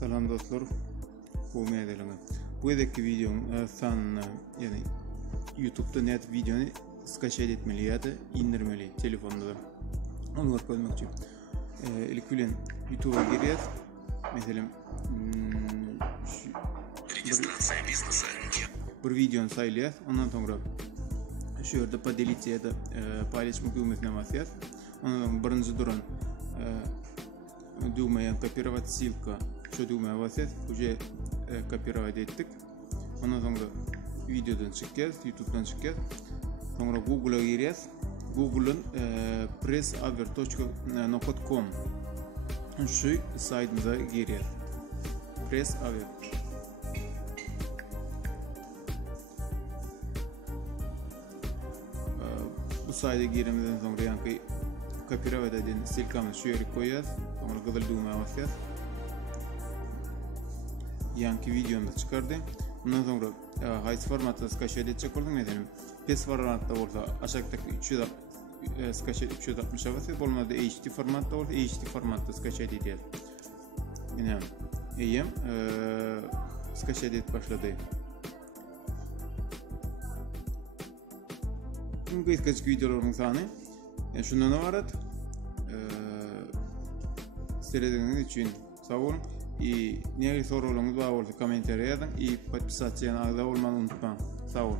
Salam dostlar, bu medelime. Bu edeki videonun sanına, yani YouTube'da net videonu skaşet etmeli ya da indirmeli telefonda da. Onu var koymak için. İlk bilen YouTube'a giriyoruz. Mesela bir videonu sayılıyoruz. Ondan sonra şu yerde podelitse ya da paylaşma düğmesine basıyoruz. Ondan sonra birinci duran düğmeye kopyalat ссылка şu düğmeye basıyoruz. Уже kopyalat ettik. Ondan sonra videodan çıkıyoruz, YouTube'dan çıkıyoruz. Sonra Google'a giriyoruz. Google'ın pressaver.com şu saytımıza giriyoruz. Pressaver. Bu sayede girmeden sonra yani kopyalat edilen ссылкамı şu yere koyuyoruz. Sonra kızıl düğmeye basıyoruz. Yanki videomu çıkardı. Bundan sonra haysi formatta skaşet edecek oldum mesela. PES formatta olsa aşağıdaki 360 skaşet 360'a basıyor. Olmadı HD formatta olsa HD formatta skaşet edeceğiz. Yine iyiyim. Skaşet et başladı. Bugün kaç videolarımın sahne. Şundan avarat. Seyrediniz için sağ olun. Ne sorularınız var olsa komentarya yazın. Подписаться на канал olmayı unutmayın. Sağ olun.